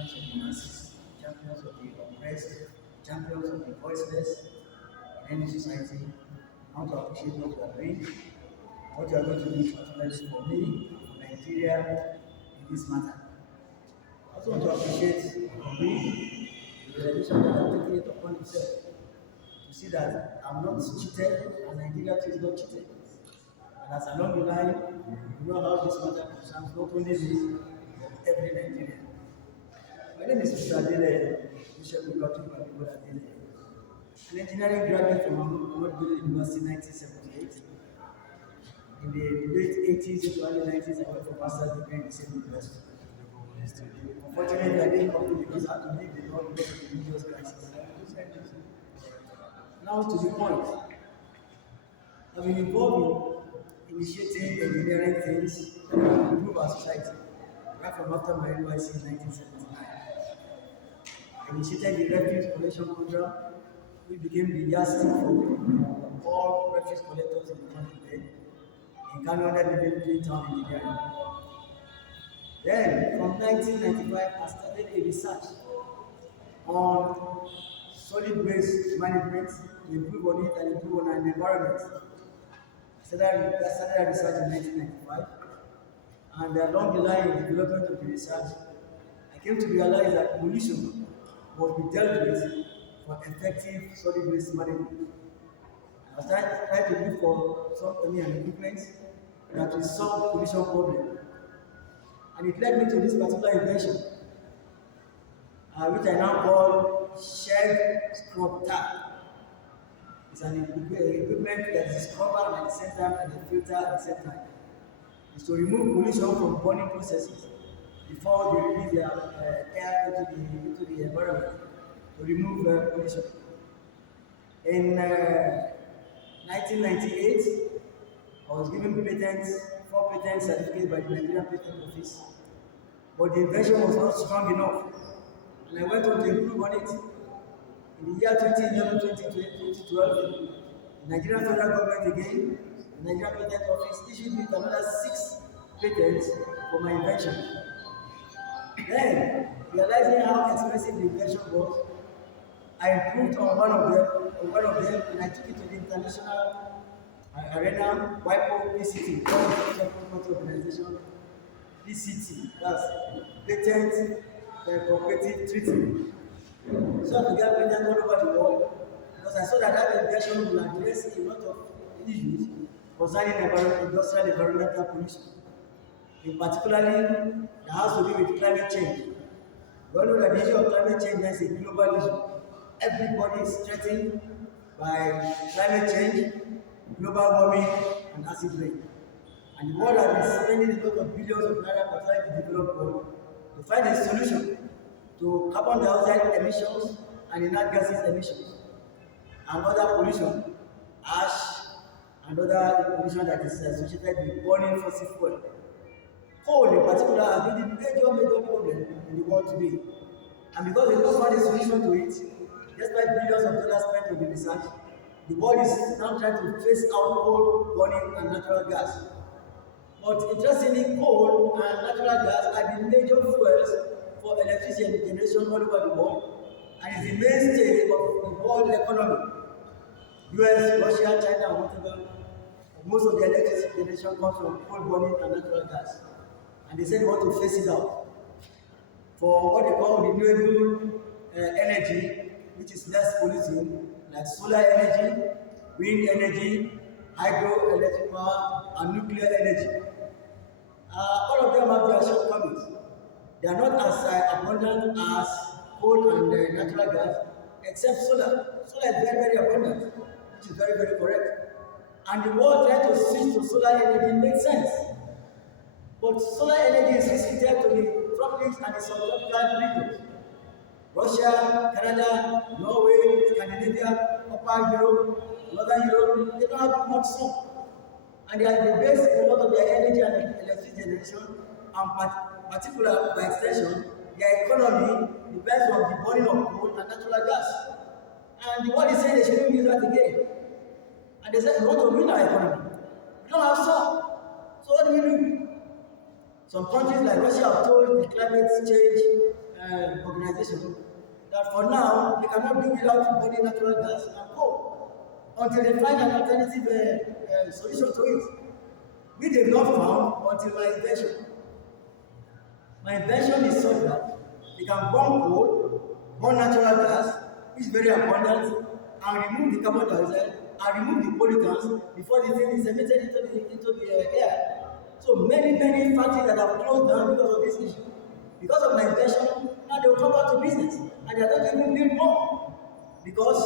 champions of the masses, champions of the oppressed, champions of the voiceless in any society. I want to appreciate what you are doing, what you are going to do particularly for me, for Nigeria, in this matter. I also want to appreciate me, the realization that I'm taking it upon himself to see that I'm not cheated and Nigeria too is not cheated. And as along the line, you know how this matter concerns not only me, but every Nigerian. My name is Mr. Adele, Bishop Ugatu Babibol Adele, an engineering graduate from Ahmad University 1978. In the late 80s into early 90s, I went for master's degree in the same university. Unfortunately, I didn't complete because I had to leave the law because of the religious crisis. Now to the point, I've been involved in initiating engineering things that will improve our society, right from after my NYC in 1979. I initiated the refuse collection program, which became the yardstick for all refuse collectors in the country then, in Kano under the name Clean Town Engineering. Then, from 1995, I started a research on solid waste management to improve on it and improve on our environment. I started a research in 1995, and along the line of development of the research, I came to realize that pollution must be dealt with for effective solid waste management. I started trying to look for some equipment that will solve the pollution problem. And it led me to this particular invention, which I now call shed scrub tap. It's an equipment that is a scrubber at the same time and a filter at the same time. It's to remove pollution from burning processes before they release their air into the environment to remove pollution. In 1998, I was given four patent certificates by the Nigerian Patent Office. But the invention was not strong enough, and I went on to improve on it. In the year 2011, 2012, the Nigerian federal government again, the Nigerian Patent Office issued me another 6 patents for my invention. Then, realizing how expensive the invention was, I improved on one of them, and I took it to the international arena, WIPO PCT, World Economic Property Organization, PCT, that's Patent Cooperative Treaty. So I began patent all over the world because I saw that invention will address a lot of issues concerning industrial environmental pollution. In particularly, it has to do with climate change. We all know that the issue of climate change is a global issue. Everybody is threatened by climate change, global warming, and acid rain. And the world has been spending a lot of billions of naira to try to develop world to find a solution to carbon dioxide emissions and inert gases emissions, and other pollution, ash, and other pollution that is associated with burning fossil fuel. Coal in particular has been the major problem in the world today. And because we don't find a solution to it, despite billions of dollars spent on the research, the world is now trying to phase out coal burning and natural gas. But interestingly, coal and natural gas are the major fuels for electricity generation all over the world, and is the mainstay of the world economy. US, Russia, China, and whatever, most of the electricity generation comes from coal burning and natural gas. And they said they want to phase it out for what they call renewable energy, which is less polluting, like solar energy, wind energy, hydroelectric power, and nuclear energy. All of them have their shortcomings. They are not as abundant as coal and natural gas, except solar. Solar is very abundant, which is very correct. And the world trying to switch to solar energy makes sense. But solar energy is restricted to the tropics and the subtropical regions. Russia, Canada, Norway, Scandinavia, Upper Europe, Northern Europe, they don't have much sun. And they base a lot of their energy and electricity generation, and particular by extension, their economy depends on the burning of coal and natural gas. And the world is saying they shouldn't use that again. And they said, we want to win our economy. We don't have sun. So what do we do? Some countries like Russia have told the climate change organization that for now they cannot do without burning natural gas and coal until they find an alternative solution to it. We did not found until my invention. My invention is such that they can burn coal, burn natural gas, which is very abundant, and remove the carbon dioxide and remove the pollutants before the thing is emitted into the air. So many factories that have closed down because of this issue. Because of my invention, now they will come back to business and they are not even build more. Because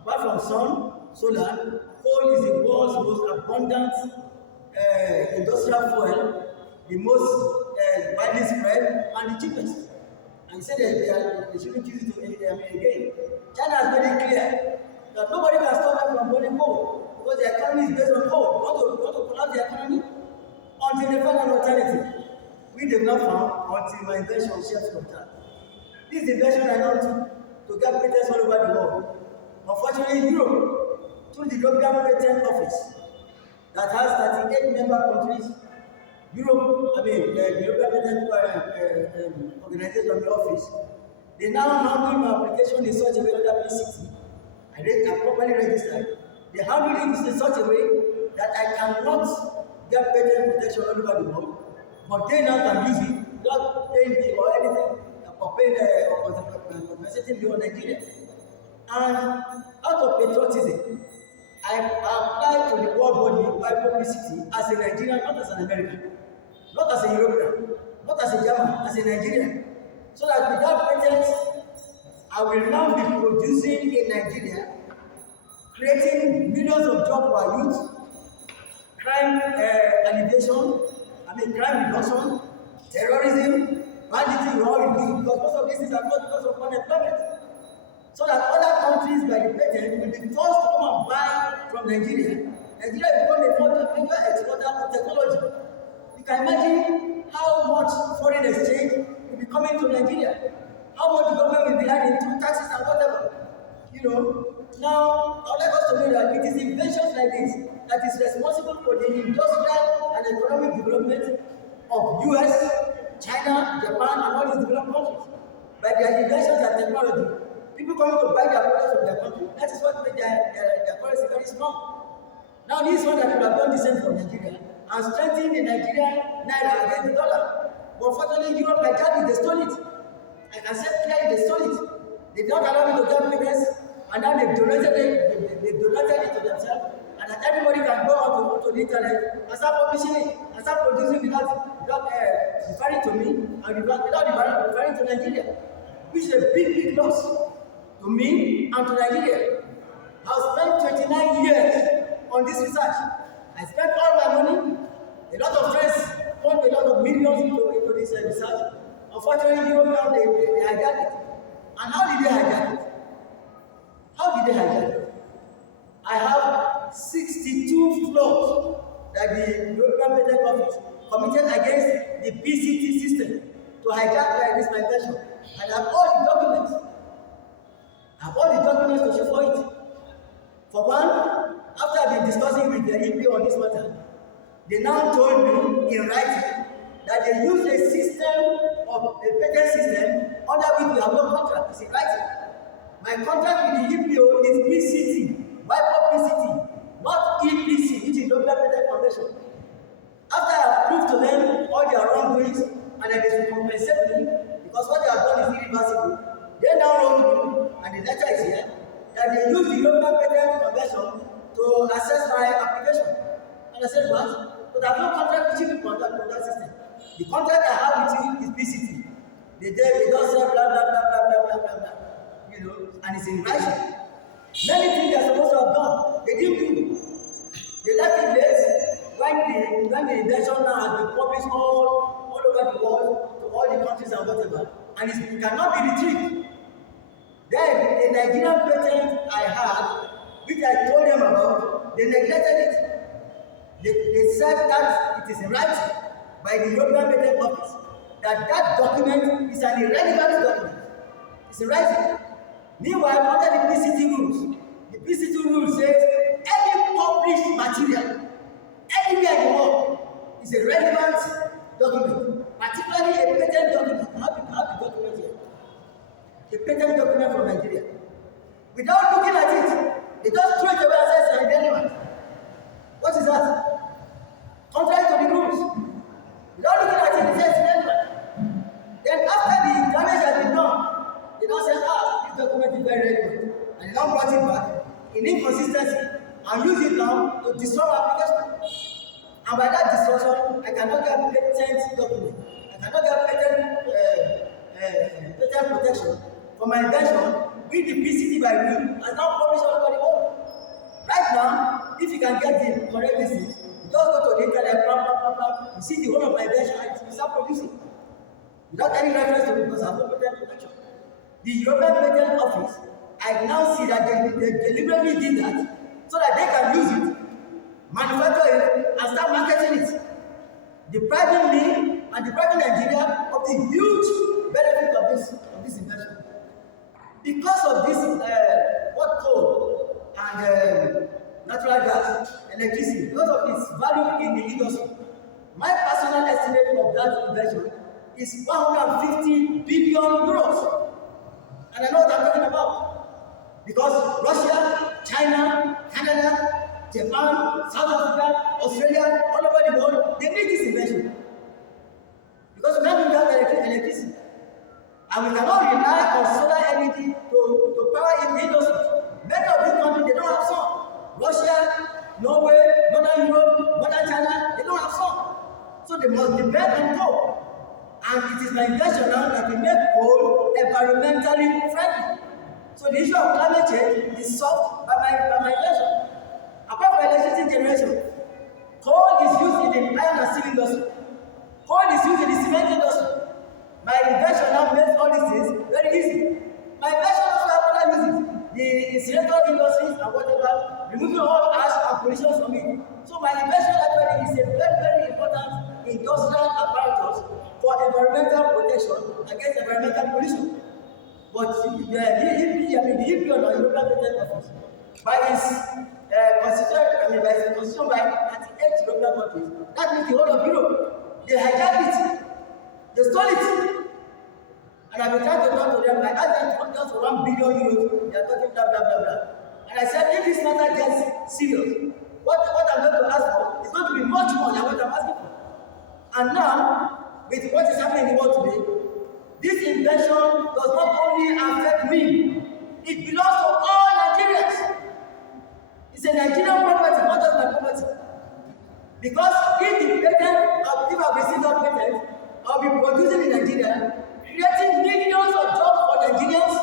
apart from sun, solar, coal is the world's most abundant industrial fuel, the most widely spread and the cheapest. And you said that they shouldn't use it again. China has made it clear that nobody can stop them from burning coal because the economy is based on coal. We want to collapse the economy until they find an alternative. We did not found until my invention shares contact. This invention I know to get patents all over the world. Unfortunately, Europe, through the European Patent Office, that has 38 member countries, the European Patent Organization of the office, they now handle my application in such a way that PCT, I properly registered. They handle it in such a way that I cannot get patent protection all over the world, but they now can use it without paying me or anything, or paying compensating me on Nigeria. And out of patriotism, I applied to the world body by publicity as a Nigerian, not as an American, not as a European, not as a German, as a Nigerian. So that without patents, I will now be producing in Nigeria, creating millions of jobs for our youth, crime alleviation, crime reduction, terrorism, banditry, we all reduce, because most of these things are not because of unemployment. So that other countries by the patent will be forced to come and buy from Nigeria. Nigeria will become a major exporter of technology. You can imagine how much foreign exchange will be coming to Nigeria, how much the government will be adding through taxes and whatever. Now I would like us to know that it is inventions like this that is responsible for the industrial and economic development of US, China, Japan, and all these developed countries. By their inventions and technology, people coming to buy their products from their country. That is what made their currency very strong. Now this one that we have done the same for Nigeria and strengthened the Nigerian naira against the dollar. But fortunately, Europe hijacked it, they stole it. I can say clearly they stole it. They did not allow me to get payments, and now they've donated it to themselves, and that everybody can go out to the internet and start publishing it, and start producing without referring to me, and without referring to Nigeria, which is a big loss to me and to Nigeria. I've spent 29 years on this research. I spent all my money, a lot of friends pumped a lot of millions into this research. Unfortunately, Europe, they hijacked it. And how did they hijack it? I have 62 flaws that the European Patent Office committed against the PCT system to hijack this migration. And I have all the documents. To show for it. For one, after I've been discussing with the EP on this matter, they now told me in writing that they use a patent system under which we have no contract. It's in writing. My contract with the EPO is PCT, WIPO PCT, not EPC, which is European Patent Convention. After I proved to them all their wrongdoings and that they should compensate me, because what they have done is irreversible, they now wrote me, and the letter is here, that they use the European Patent Convention to assess my application. And I said, what? But I have no contract with you on that system. The contract I have with you is PCT. They just say blah, blah, blah, blah, blah, blah, blah, blah. And it's in writing. Many things they're supposed to have done, they didn't do. They left it late when the invention now has been published all over the world, to all the countries and whatever, and it cannot be retrieved. Then the Nigerian patent I had, which I told them about, they neglected it. They said that it is in writing by the European Patent Office that document is an irrelevant document. It's in writing. Meanwhile, under the PCT rules says any published material anywhere in the world is a relevant document, particularly a patent document. I have the document here. a patent document from Nigeria. Without looking at it, they just throw it away and say it's irrelevant. What is that? Contrary to the rules. Without looking at it, they say it's irrelevant. Then after the damage has been done, they now say, this document is very relevant. And they now brought it back in inconsistency and use it now to destroy our application. And by that destruction, I cannot get patent document. I cannot get patent protection for my invention, which the PCT by me has now published all over the world. Right now, if you can get the correct disease, you just go to the internet, you see the whole of my invention, and you start producing. Without any reference to it, because I have no patent protection. The European Patent Office, I now see that they deliberately did that so that they can use it, manufacture it, and start marketing it, depriving me and depriving Nigeria of the huge benefit of this invention. Because of this, what coal and natural gas, electricity, because of its value in the industry, my personal estimate of that invention is 150 billion euros. And I know what I'm talking about. Because Russia, China, Canada, Japan, South Africa, Australia, all over the world, they need this invention. Because we can't do that electricity. And we cannot rely on solar energy to power in the industry. Many of these countries, they don't have sun. Russia, Norway, Northern Europe, Northern China, they don't have sun. So they must depend on coal. And it is my invention now that we make coal environmentally friendly. So the issue of climate change is solved by my invention. Apart from electricity generation, coal is used in the iron and steel industry. Coal is used in the cement industry. My invention now makes all these things very easy. My invention also has other uses. The incinerator industries and whatever, removing all ash and pollution from it. So my invention actually is a very, very important industrial apparatus for environmental protection against environmental pollution. But the EPO, or European Patent Office, by its constitution by 38 European countries, that means the whole of Europe, they hijacked it, they stole it. And I've been trying to talk to them, like, I think just for 1 billion euros, they are talking blah, blah, blah, blah. And I said, if this matter gets serious, what I'm going to ask for is going to be much more than what I'm asking for. And now, with what is happening in the world today, this invention does not only affect me, it belongs to all Nigerians. It's a Nigerian property, not just my property. Because if the patent, if I've received that patent, I'll be producing in Nigeria, creating millions of jobs for Nigerians,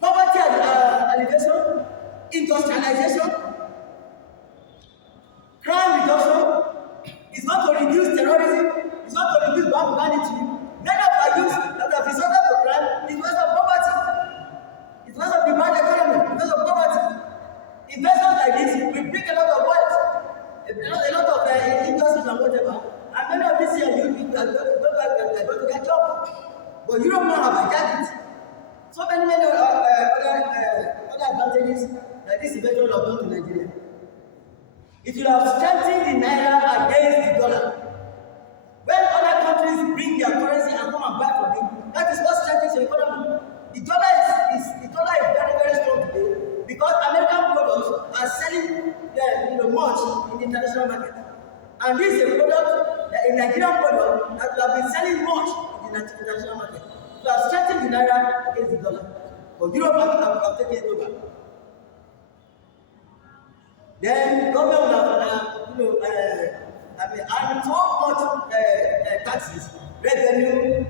poverty alleviation, industrialization, crime reduction. It's not to reduce terrorism, it's not to reduce bomb banditry. Many of our youth that have resorted to crime is because of poverty. It's because of the bad economy, because of poverty. Investments like this will bring a lot of wealth, a lot of industries and whatever. And many of these youth are going to get jobs. But Europe now have hijacked it. So many other advantages that this invention will have done to Nigeria. It will have strengthened the naira against the dollar. When other countries bring their currency and come and buy from you, that is what strengthens the economy. The dollar is very, very strong today because American products are selling much in the international market. And this is a product, a Nigerian product that will have been selling much in the international market. So have strengthened the naira against the dollar. But Europe have taken it over. Then government will have, and so much taxes, revenue.